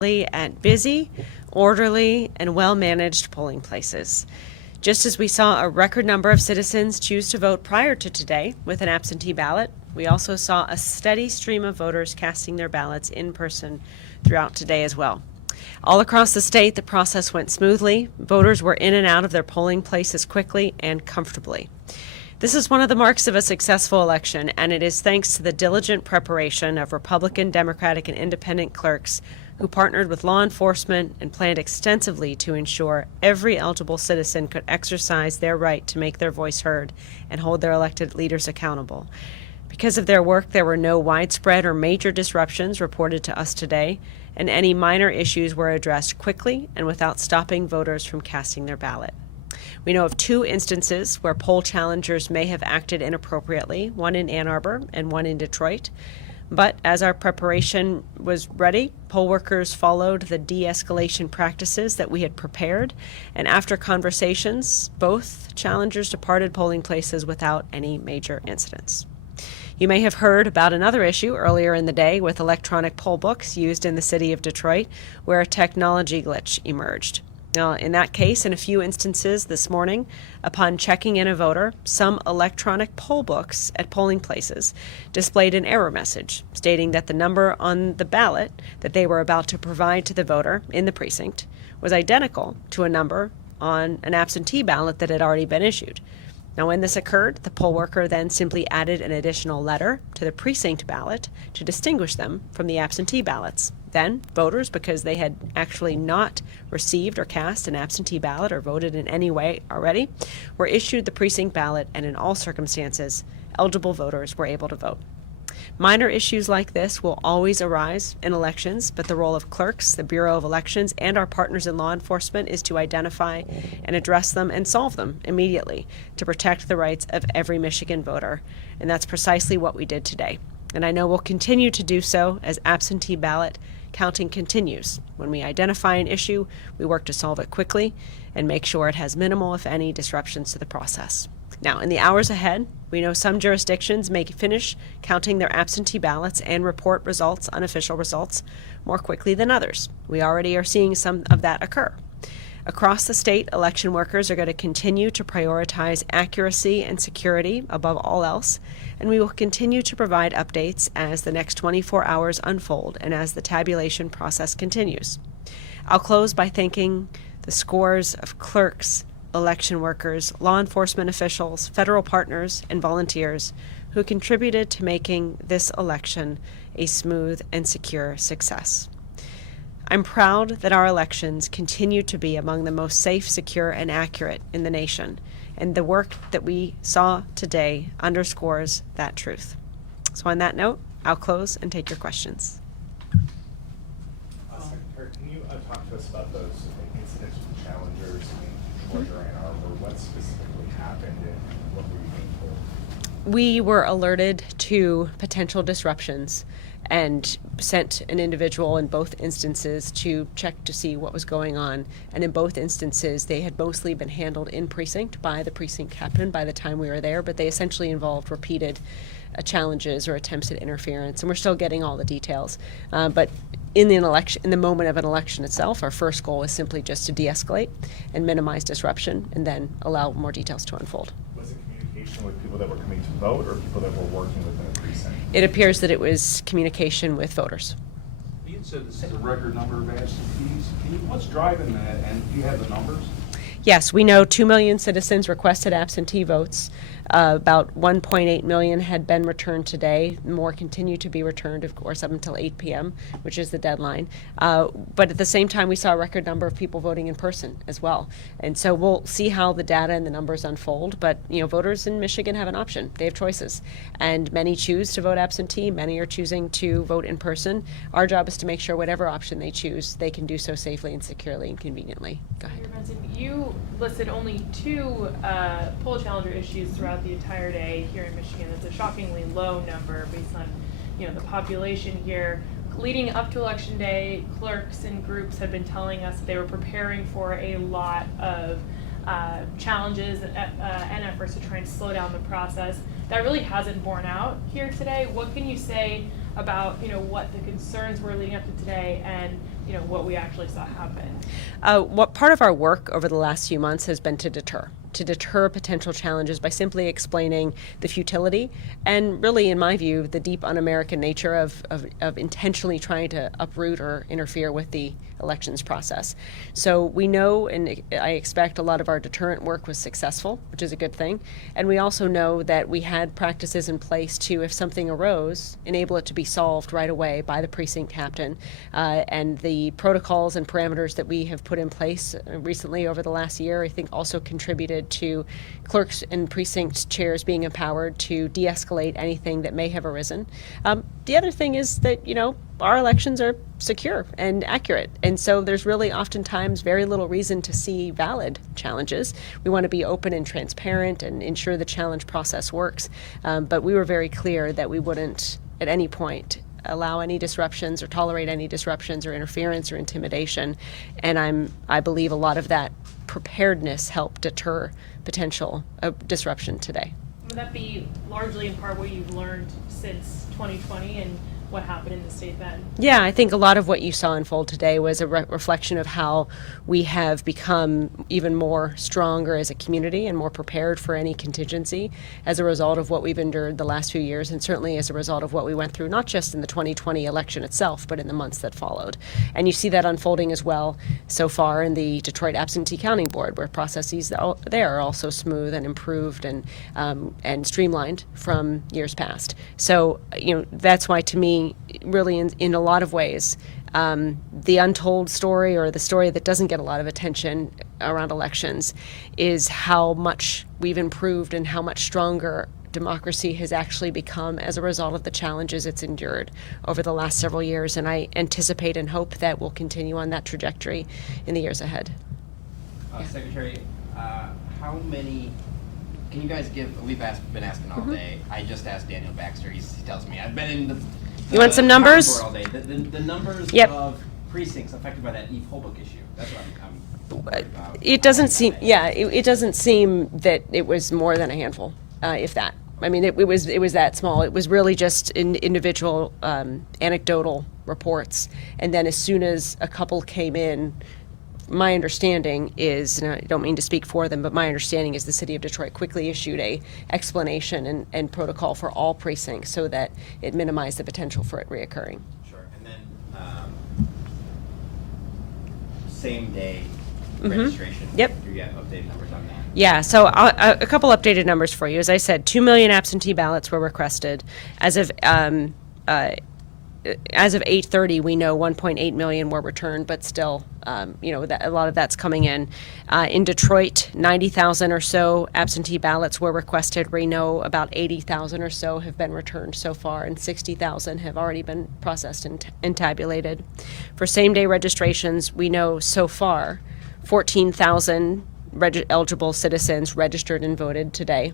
at busy, orderly, and well-managed polling places. Just as we saw a record number of citizens choose to vote prior to today with an absentee ballot, we also saw a steady stream of voters casting their ballots in person throughout today as well. All across the state, the process went smoothly. Voters were in and out of their polling places quickly and comfortably. This is one of the marks of a successful election, and it is thanks to the diligent preparation of Republican, Democratic, and Independent clerks who partnered with law enforcement and planned extensively to ensure every eligible citizen could exercise their right to make their voice heard and hold their elected leaders accountable. Because of their work, there were no widespread or major disruptions reported to us today, and any minor issues were addressed quickly and without stopping voters from casting their ballot. We know of 2 instances where poll challengers may have acted inappropriately, one in Ann Arbor and one in Detroit. But as our preparation was ready, poll workers followed the de-escalation practices that we had prepared, and after conversations, both challengers departed polling places without any major incidents. You may have heard about another issue earlier in the day with electronic poll books used in the city of Detroit, where a technology glitch emerged. Now, in that case, in a few instances this morning, upon checking in a voter, some electronic poll books at polling places displayed an error message stating that the number on the ballot that they were about to provide to the voter in the precinct was identical to a number on an absentee ballot that had already been issued. Now, when this occurred, the poll worker then simply added an additional letter to the precinct ballot to distinguish them from the absentee ballots. Then, voters, because they had actually not received or cast an absentee ballot or voted in any way already, were issued the precinct ballot, and in all circumstances, eligible voters were able to vote. Minor issues like this will always arise in elections, but the role of clerks, the Bureau of Elections, and our partners in law enforcement is to identify and address them and solve them immediately to protect the rights of every Michigan voter. And that's precisely what we did today. And I know we'll continue to do so as absentee ballot counting continues. When we identify an issue, we work to solve it quickly and make sure it has minimal, if any, disruptions to the process. Now, in the hours ahead, we know some jurisdictions may finish counting their absentee ballots and report results, unofficial results, more quickly than others. We already are seeing some of that occur. Across the state, election workers are going to continue to prioritize accuracy and security above all else, and we will continue to provide updates as the next 24 hours unfold and as the tabulation process continues. I'll close by thanking the scores of clerks, election workers, law enforcement officials, federal partners, and volunteers who contributed to making this election a smooth and secure success. I'm proud that our elections continue to be among the most safe, secure, and accurate in the nation, and the work that we saw today underscores that truth. So on that note, I'll close and take your questions. Secretary, can you talk to us about those incidents with challengers in Detroit or Ann Arbor? What specifically happened and what were you being told? We were alerted to potential disruptions and sent an individual in both instances to check to see what was going on. And in both instances, they had mostly been handled in precinct by the precinct captain by the time we were there, but they essentially involved repeated challenges or attempts at interference. And we're still getting all the details. But in the moment of an election itself, our first goal is simply just to de-escalate and minimize disruption and then allow more details to unfold. Was it communication with people that were coming to vote or people that were working within a precinct? It appears that it was communication with voters. You said this is a record number of absentees. What's driving that, and do you have the numbers? Yes, we know 2 million citizens requested absentee votes. About 1.8 million had been returned today. More continue to be returned, of course, up until 8 p.m., which is the deadline. But at the same time, we saw a record number of people voting in person as well. And so we'll see how the data and the numbers unfold. But, voters in Michigan have an option. They have choices. And many choose to vote absentee. Many are choosing to vote in person. Our job is to make sure whatever option they choose, they can do so safely and securely and conveniently. Go ahead. Benson, you listed only 2 poll challenger issues throughout the entire day here in Michigan. It's a shockingly low number based on the population here. Leading up to Election Day, clerks and groups have been telling us that they were preparing for a lot of challenges and efforts to try and slow down the process. That really hasn't borne out here today. What can you say about what the concerns were leading up to today, and what we actually saw happen. What part of our work over the last few months has been to deter potential challenges by simply explaining the futility and really, in my view, the deep un-American nature of intentionally trying to uproot or interfere with the elections process. So we know, and I expect a lot of our deterrent work was successful, which is a good thing. And we also know that we had practices in place to, if something arose, enable it to be solved right away by the precinct captain. And the protocols and parameters that we have put in place recently over the last year, I think also contributed to clerks and precinct chairs being empowered to de-escalate anything that may have arisen. The other thing is that, our elections are secure and accurate. And so there's really oftentimes very little reason to see valid challenges. We want to be open and transparent and ensure the challenge process works. But we were very clear that we wouldn't at any point allow any disruptions or tolerate any disruptions or interference or intimidation. And I believe a lot of that preparedness helped deter potential disruption today. Would that be largely in part what you've learned since 2020 and what happened in the state then? Yeah, I think a lot of what you saw unfold today was a reflection of how we have become even more stronger as a community and more prepared for any contingency as a result of what we've endured the last few years, and certainly as a result of what we went through, not just in the 2020 election itself, but in the months that followed. And you see that unfolding as well so far in the Detroit Absentee Counting Board, where processes there are also smooth and improved and streamlined from years past. So, that's why, to me, really in a lot of ways, the untold story, or the story that doesn't get a lot of attention around elections, is how much we've improved and how much stronger democracy has actually become as a result of the challenges it's endured over the last several years. And I anticipate and hope that we'll continue on that trajectory in the years ahead. Secretary, how many, can you guys give, we've been asking all day. I just asked Daniel Baxter, he tells me, I've been in the You want some numbers? all day. The numbers Yep. of precincts affected by that Eve Holbrook issue. That's what I'm worried about. It doesn't seem, it doesn't seem that it was more than a handful, if that. I mean, it was that small. It was really just individual anecdotal reports. And then as soon as a couple came in, my understanding is, and I don't mean to speak for them, but my understanding is the city of Detroit quickly issued a explanation and protocol for all precincts so that it minimized the potential for it reoccurring. Sure. And then same day registration. Yep. Do you get updated numbers on that? Yeah, so a couple updated numbers for you. As I said, 2 million absentee ballots were requested. As of 8:30, we know 1.8 million were returned, but still, a lot of that's coming in. In Detroit, 90,000 or so absentee ballots were requested. We know about 80,000 or so have been returned so far, and 60,000 have already been processed and tabulated. For same-day registrations, we know so far 14,000 eligible citizens registered and voted today.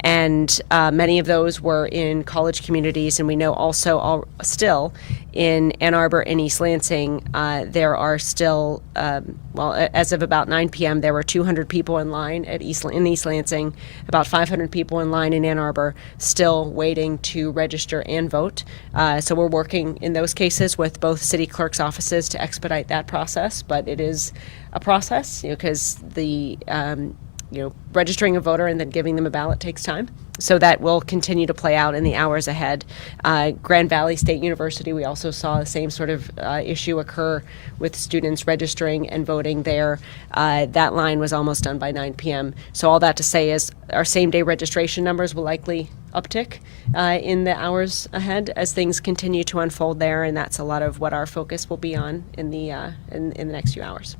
And many of those were in college communities, and we know also still in Ann Arbor and East Lansing, there are still, as of about 9 p.m., there were 200 people in line in East Lansing, about 500 people in line in Ann Arbor, still waiting to register and vote. So we're working in those cases with both city clerks' offices to expedite that process, but it is a process, because the registering a voter and then giving them a ballot takes time. So that will continue to play out in the hours ahead. Grand Valley State University, we also saw the same sort of issue occur with students registering and voting there. That line was almost done by 9 p.m. So all that to say is our same-day registration numbers will likely uptick in the hours ahead as things continue to unfold there, and that's a lot of what our focus will be on in the next few hours.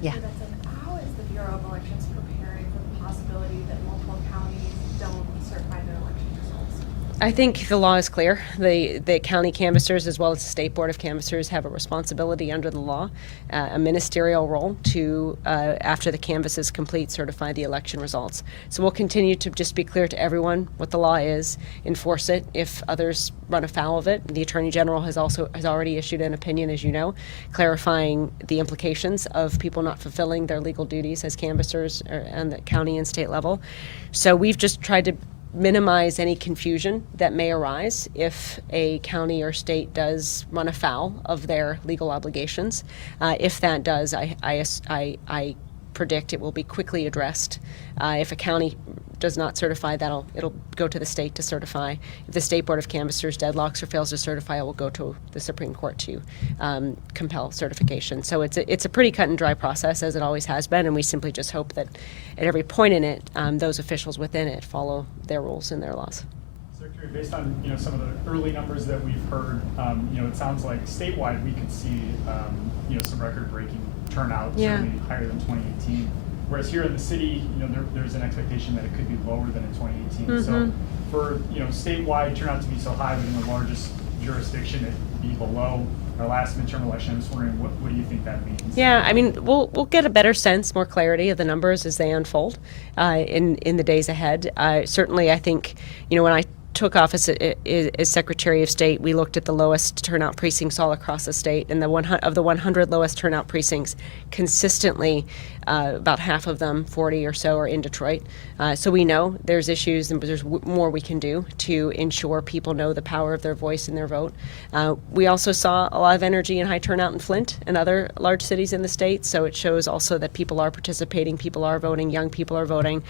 Yeah. Secretary Benson, how is the Bureau of Elections preparing for the possibility that multiple counties don't certify their election results? I think the law is clear. The county canvassers, as well as the State Board of Canvassers, have a responsibility under the law, a ministerial role to, after the canvass is complete, certify the election results. So we'll continue to just be clear to everyone what the law is, enforce it if others run afoul of it. The Attorney General has already issued an opinion, as you know, clarifying the implications of people not fulfilling their legal duties as canvassers on the county and state level. So we've just tried to minimize any confusion that may arise if a county or state does run afoul of their legal obligations. If that does, I predict it will be quickly addressed. If a county does not certify, it'll go to the state to certify. If the State Board of Canvassers deadlocks or fails to certify, it will go to the Supreme Court to compel certification. So it's a pretty cut and dry process, as it always has been, and we simply just hope that at every point in it, those officials within it follow their rules and their laws. Secretary, based on some of the early numbers that we've heard, it sounds like statewide we could see some record-breaking turnout, Yeah. certainly higher than 2018. Whereas here in the city, there's an expectation that it could be lower than in 2018. So for statewide turnout to be so high within the largest jurisdiction, it be below our last midterm election, I'm just wondering what do you think that means? Yeah, I mean, we'll get a better sense, more clarity of the numbers as they unfold in the days ahead. Certainly, I think when I took office as Secretary of State, we looked at the lowest turnout precincts all across the state, and the 100 lowest turnout precincts, consistently about half of them, 40 or so, are in Detroit. So we know there's issues, and there's more we can do to ensure people know the power of their voice and their vote. We also saw a lot of energy and high turnout in Flint and other large cities in the state, so it shows also that people are participating, people are voting, young people are voting.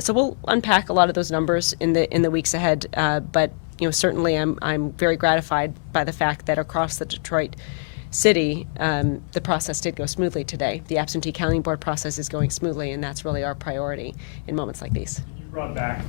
So we'll unpack a lot of those numbers in the weeks ahead. But certainly I'm very gratified by the fact that across the Detroit city, the process did go smoothly today. The absentee counting board process is going smoothly, and that's really our priority in moments like these. You brought back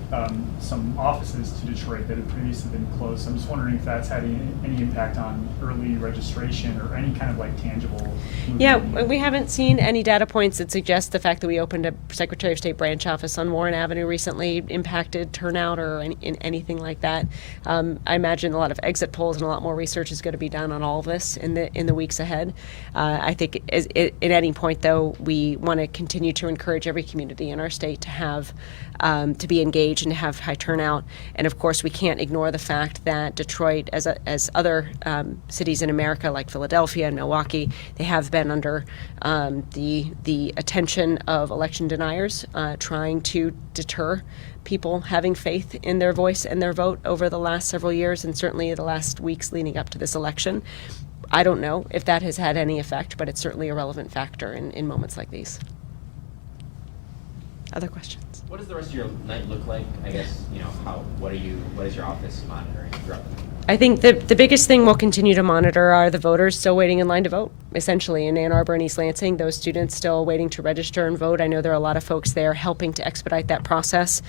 some offices to Detroit that had previously been closed. I'm just wondering if that's had any impact on early registration or any kind of tangible movement. Yeah, we haven't seen any data points that suggest the fact that we opened a Secretary of State branch office on Warren Avenue recently impacted turnout or anything like that. I imagine a lot of exit polls and a lot more research is going to be done on all of this in the weeks ahead. I think at any point, though, we want to continue to encourage every community in our state to have to be engaged and to have high turnout. And of course, we can't ignore the fact that Detroit, as other cities in America like Philadelphia and Milwaukee, they have been under the attention of election deniers trying to deter people having faith in their voice and their vote over the last several years, and certainly the last weeks leading up to this election. I don't know if that has had any effect, but it's certainly a relevant factor in moments like these. Other questions? What does the rest of your night look like? I guess, what is your office monitoring throughout the night? I think the biggest thing we'll continue to monitor are the voters still waiting in line to vote, essentially, in Ann Arbor and East Lansing. Those students still waiting to register and vote. I know there are a lot of folks there helping to expedite that process.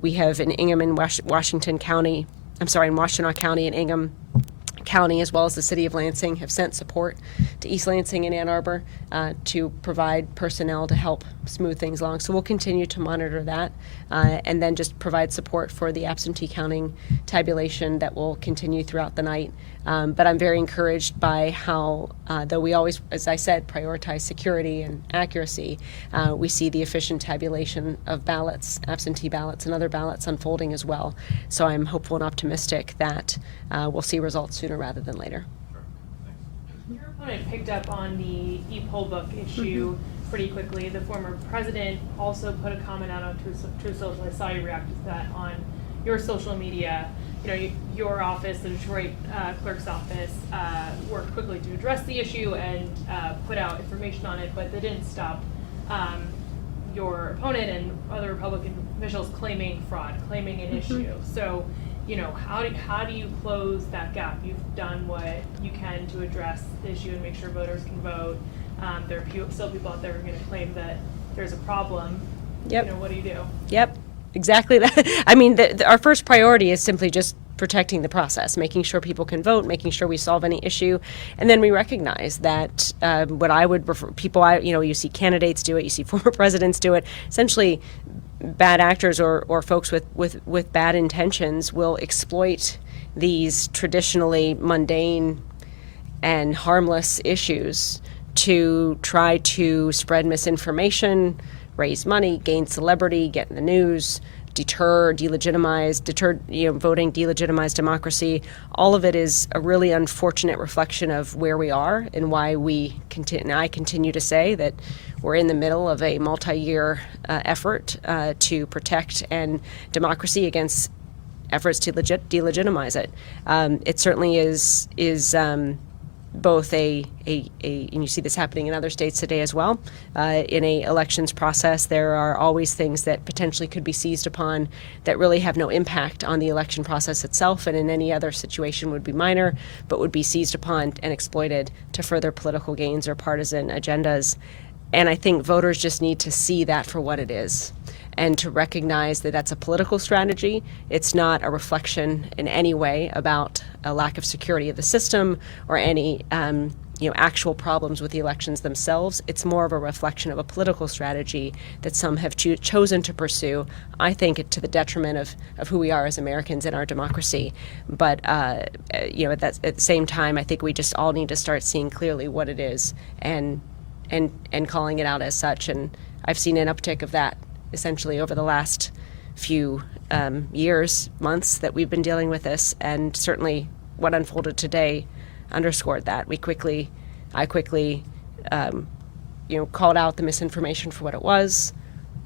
We have in Ingham and Washtenaw County and Ingham County, as well as the city of Lansing, have sent support to East Lansing and Ann Arbor to provide personnel to help smooth things along. So we'll continue to monitor that and then just provide support for the absentee counting tabulation that will continue throughout the night. But I'm very encouraged by how, though we always, as I said, prioritize security and accuracy, we see the efficient tabulation of ballots, absentee ballots, and other ballots unfolding as well. So I'm hopeful and optimistic that we'll see results sooner rather than later. Your opponent picked up on the e-poll book issue pretty quickly. The former president also put a comment out on Truth Social. I saw you react to that on your social media. Your office, the Detroit clerk's office, worked quickly to address the issue and put out information on it, but they didn't stop your opponent and other Republican officials claiming fraud, claiming an issue. So, how do you close that gap? You've done what you can to address the issue and make sure voters can vote. There are still people out there who are going to claim that there's a problem. Yep. What do you do? Yep, exactly that. I mean, our first priority is simply just protecting the process, making sure people can vote, making sure we solve any issue, and then we recognize that what I would refer you see candidates do it, you see former presidents do it. Essentially, bad actors or folks with bad intentions will exploit these traditionally mundane and harmless issues to try to spread misinformation, raise money, gain celebrity, get in the news, deter, voting, delegitimize democracy. All of it is a really unfortunate reflection of where we are and why I continue to say that we're in the middle of a multi-year effort to protect democracy against efforts to delegitimize it. It certainly is both and you see this happening in other states today as well. In a elections process, there are always things that potentially could be seized upon that really have no impact on the election process itself, and in any other situation would be minor, but would be seized upon and exploited to further political gains or partisan agendas. And I think voters just need to see that for what it is, and to recognize that that's a political strategy. It's not a reflection in any way about a lack of security of the system or any actual problems with the elections themselves. It's more of a reflection of a political strategy that some have chosen to pursue, I think, to the detriment of who we are as Americans and our democracy. But at the same time, I think we just all need to start seeing clearly what it is and calling it out as such. And I've seen an uptick of that essentially over the last few years, months that we've been dealing with this, and certainly what unfolded today underscored that. I quickly called out the misinformation for what it was.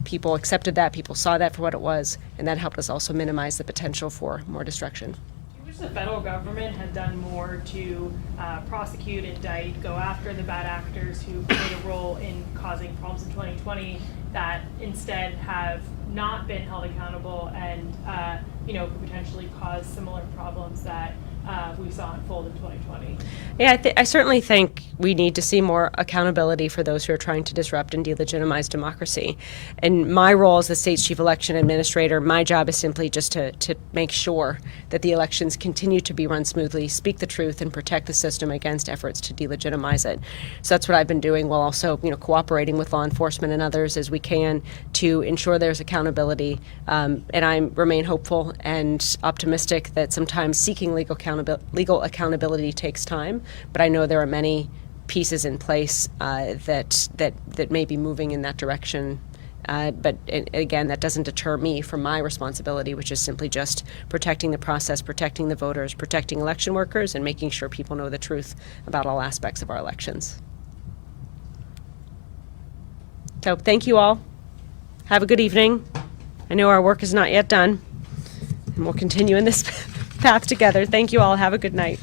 People accepted that, people saw that for what it was, and that helped us also minimize the potential for more destruction. Do you wish the federal government had done more to prosecute, indict, go after the bad actors who played a role in causing problems in 2020 that instead have not been held accountable and could potentially cause similar problems that we saw unfold in 2020? Yeah, I certainly think we need to see more accountability for those who are trying to disrupt and delegitimize democracy. And my role as the state's chief election administrator, my job is simply just to make sure that the elections continue to be run smoothly, speak the truth, and protect the system against efforts to delegitimize it. So that's what I've been doing, while also cooperating with law enforcement and others as we can to ensure there's accountability. And I remain hopeful and optimistic that sometimes seeking legal accountability takes time, but I know there are many pieces in place that may be moving in that direction. But again, that doesn't deter me from my responsibility, which is simply just protecting the process, protecting the voters, protecting election workers, and making sure people know the truth about all aspects of our elections. So thank you all. Have a good evening. I know our work is not yet done, and we'll continue in this path together. Thank you all. Have a good night.